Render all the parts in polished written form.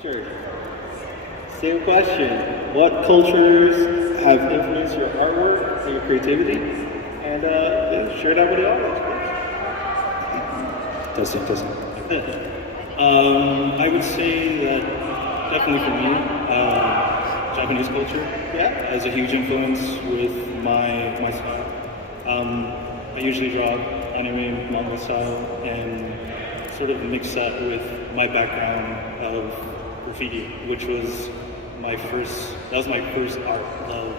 Sure. Same question. What cultures have influenced your artwork and your creativity? And share that with the audience, please. Testing. I would say that definitely for me, Japanese culture has a huge influence with my style. I usually draw anime, manga style, and sort of mix that with my background of graffiti, which was my first art love.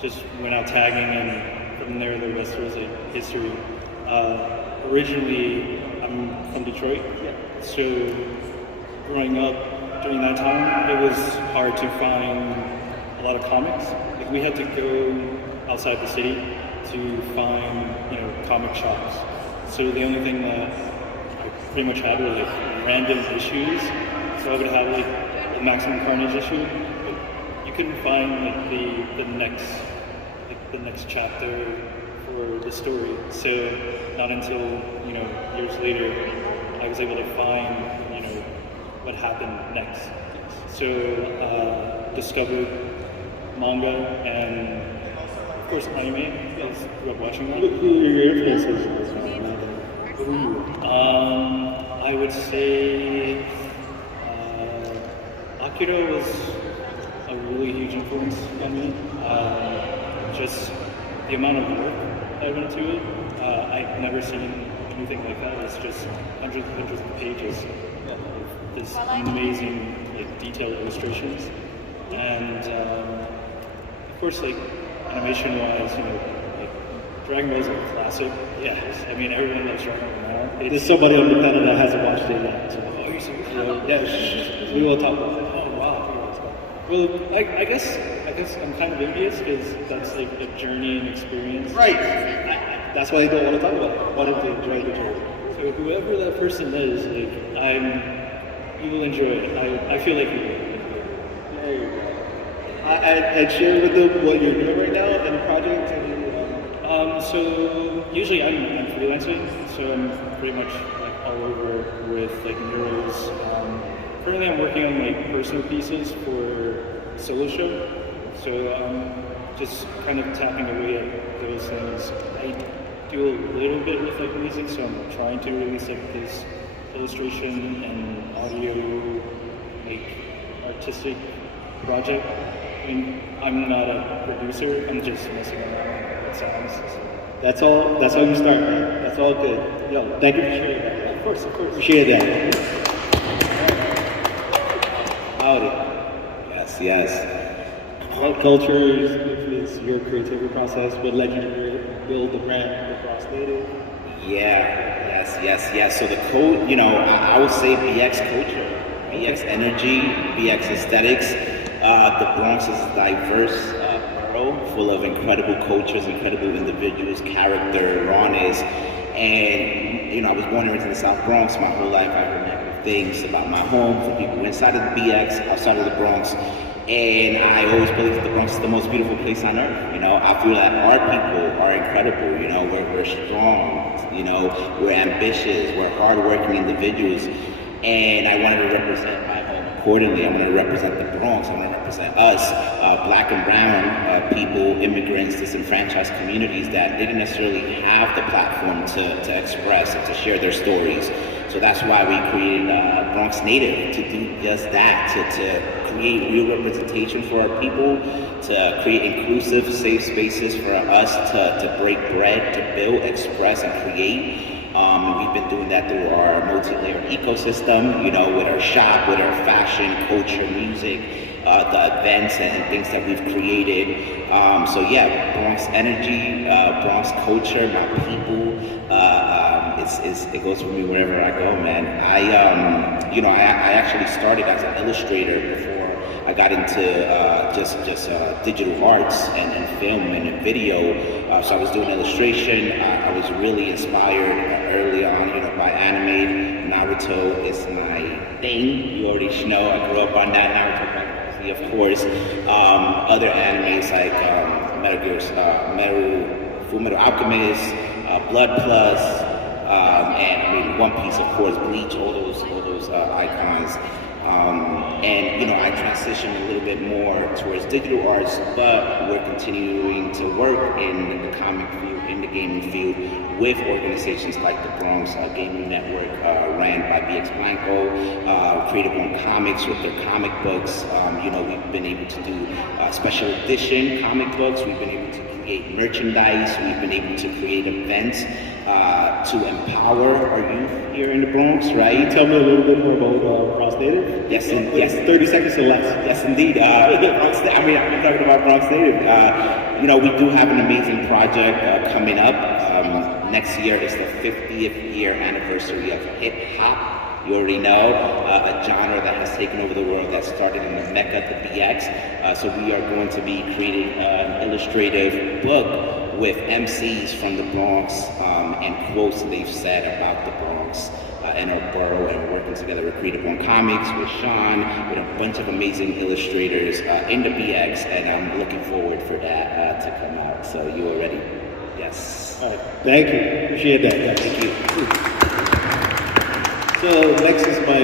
Just went out tagging, and from there the rest was like history. Originally, I'm from Detroit, so growing up during that time, it was hard to find a lot of comics. Like we had to go outside the city to find, comic shops. So the only thing that I pretty much had were like random issues. So I would have like the Maximum Carnage issue, but you couldn't find like the next chapter for the story. So not until years later, I was able to find what happened next. So discovered manga and of course anime. I grew up watching that. Who are your influences in this I would say Akira was a really huge influence on me. Just the amount of work that went into it. I've never seen anything like that. It's just hundreds of pages of this amazing, detailed illustrations. And of course, animation-wise, Dragon Ball is a classic. Yeah, I mean, everyone loves Dragon Ball now. There's somebody on the panel that hasn't watched it yet. So. Oh, you're serious? We will talk about it. Oh, wow. Well, I guess I'm kind of envious because that's like a journey and experience. Right. That's why I don't want to talk about it. I want to enjoy the journey. So whoever that person is, you will enjoy it. I feel like you will. There you go. I'd share with them what you're doing right now and the project. So usually I'm freelancing, so I'm pretty much all over with murals. Currently I'm working on personal pieces for a solo show, so I'm just kind of tapping away at those things. I do a little bit with music, so I'm trying to release this illustration and audio artistic project. I mean, I'm not a producer, I'm just messing around with sounds. So. That's all. That's how you start, man. That's all good. Yo, thank you for sharing that. Of course. Appreciate that. Howdy. Yes. What cultures influence your creativity process? What led you to build the brand across native? Yes. So the code, I would say BX culture, BX energy, BX aesthetics. The Bronx is a diverse borough full of incredible cultures, incredible individuals, character, rawness. And, I was born here in the South Bronx. My whole life I heard negative things about my home from people inside of the BX, outside of the Bronx. And I always believe that the Bronx is the most beautiful place on earth. I feel that our people are incredible. We're strong. We're ambitious. We're hardworking individuals. And I wanted to represent my home accordingly. I wanted to represent the Bronx. I want to represent us, black and brown people, immigrants, disenfranchised communities that didn't necessarily have the platform to express and to share their stories. So that's why we created Bronx Native, to do just that, to create real representation for our people, to create inclusive, safe spaces for us to break bread, to build, express, and create. We've been doing that through our multi-layered ecosystem, with our shop, with our fashion, culture, music, the events and things that we've created. Bronx energy, Bronx culture, my people. It goes with me wherever I go, man. I actually started as an illustrator before I got into just digital arts and film and video. So I was doing illustration. I was really inspired early on, by anime. Naruto is my thing. You already know. I grew up on that. Naruto, of course. Other animes like Fullmetal Alchemist, Blood Plus. And One Piece, of course, Bleach, all those icons. And I transitioned a little bit more towards digital arts, but we're continuing to work in the comic field, in the gaming field, with organizations like the Bronx Gaming Network, ran by BX Blanco, Creative Wong Comics with their comic books. We've been able to do special edition comic books. We've been able to create merchandise. We've been able to create events to empower our youth here in the Bronx, right? Can you tell me a little bit more about Bronx Native? Yes, 30 seconds or less. Yes, indeed. I'm talking about Bronx Native. We do have an amazing project coming up. Next year is the 50th year anniversary of hip hop. You already know, a genre that has taken over the world, that started in the Mecca, the BX. So we are going to be creating an illustrative book with MCs from the Bronx and quotes they've said about the Bronx and our borough, and working together with Creative Wong Comics, with Shawn, with a bunch of amazing illustrators in the BX, and I'm looking forward for that to come out. So you are ready? Yes. All right. Thank you. Appreciate that. Thank you. So next is my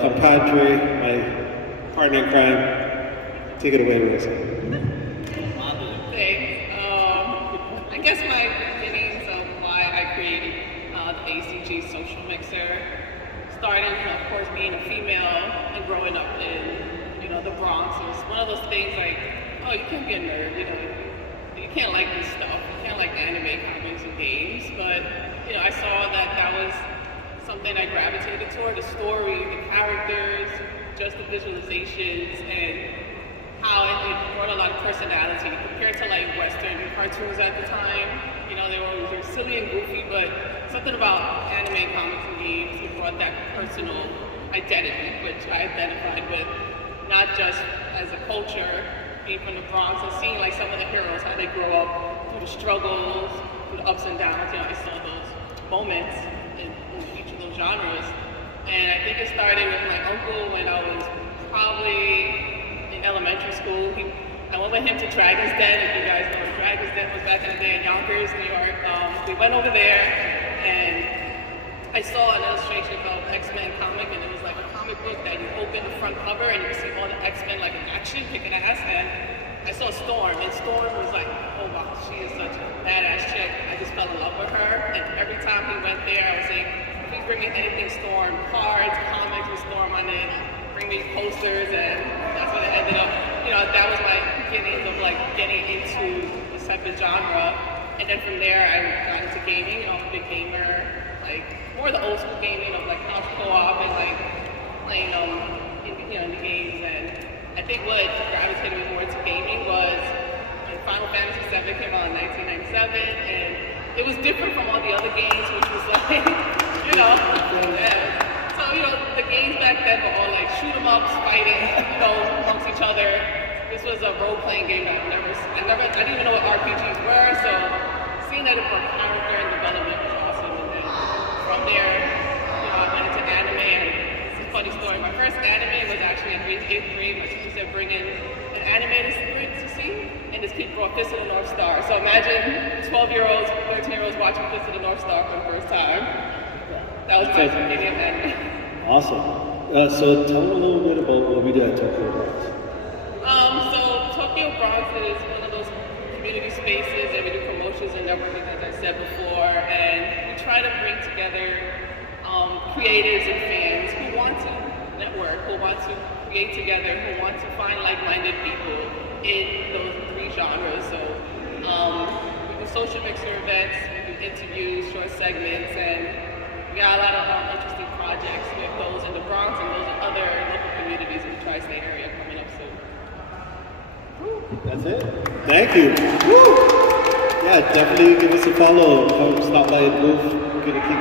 compadre, my partner in crime. Take it away, Rosa. Thanks. I guess my beginnings of why I created the A.C.G social mixer started, of course, being a female and growing up in, the Bronx. It was one of those things like, oh, you can't be a nerd, you can't like this stuff. You can't like anime, comics, and games. But, I saw that was something I gravitated toward, the story, the characters, just the visualizations, and how it brought a lot of personality compared to like Western cartoons at the time. They were silly and goofy, but something about anime, comics, and games, it brought that personal identity, which I identified with, not just as a culture, being from the Bronx, and seeing like some of the heroes, how they grow up through the struggles, through the ups and downs. I saw those moments in each of those genres. And I think it started with my uncle when I was probably in elementary school. I went with him to Dragon's Den, if you guys know what Dragon's Den was back in the day in Yonkers, New York. We went over there and I saw an illustration of X-Men comic, and it was like a comic book that you open the front cover and you see all the X-Men like in action, kicking ass. And I saw Storm, and Storm was like, oh wow, she is such a badass chick. I just fell in love with her. And every time he went there, I was like, please bring me anything Storm, cards, comics with Storm on it, bring me posters, and that's what it ended up. That was my beginnings of like getting into this type of genre. And then from there, I got into gaming. I'm a big gamer, like more the old school gaming of like couch co-op and like playing in the games. And I think what gravitated me more into gaming was when Final Fantasy VII came out in 1997, and it was different from all the other games, which was like, yeah. So, the games back then were all like shoot 'em ups, fighting, amongst each other. This was a role-playing game that I didn't even know what RPGs were, so seeing that it brought character and development was awesome. And then from there, I went into anime, and it's a funny story. My first anime was actually in 8th grade. My teacher said, bring in an anime to see, and this kid brought Fist of the North Star. So imagine 12-year-olds, 13-year-olds watching Fist of the North Star for the first time. That was my beginning of anime. Awesome. So tell me a little bit about what we do at Tokyo Bronx. So Tokyo Bronx is one of those community spaces, and we do promotions and networking, as I said before, and we try to bring together creators and fans who want to network, who want to create together, who want to find like-minded people in those three genres. So we do social mixer events, we do interviews, short segments, and we got a lot of interesting projects with those in the Bronx and those in other local communities in the tri-state area coming up soon. That's it. Thank you. Woo! Yeah, definitely give us a follow. Come stop by the booth. We're gonna keep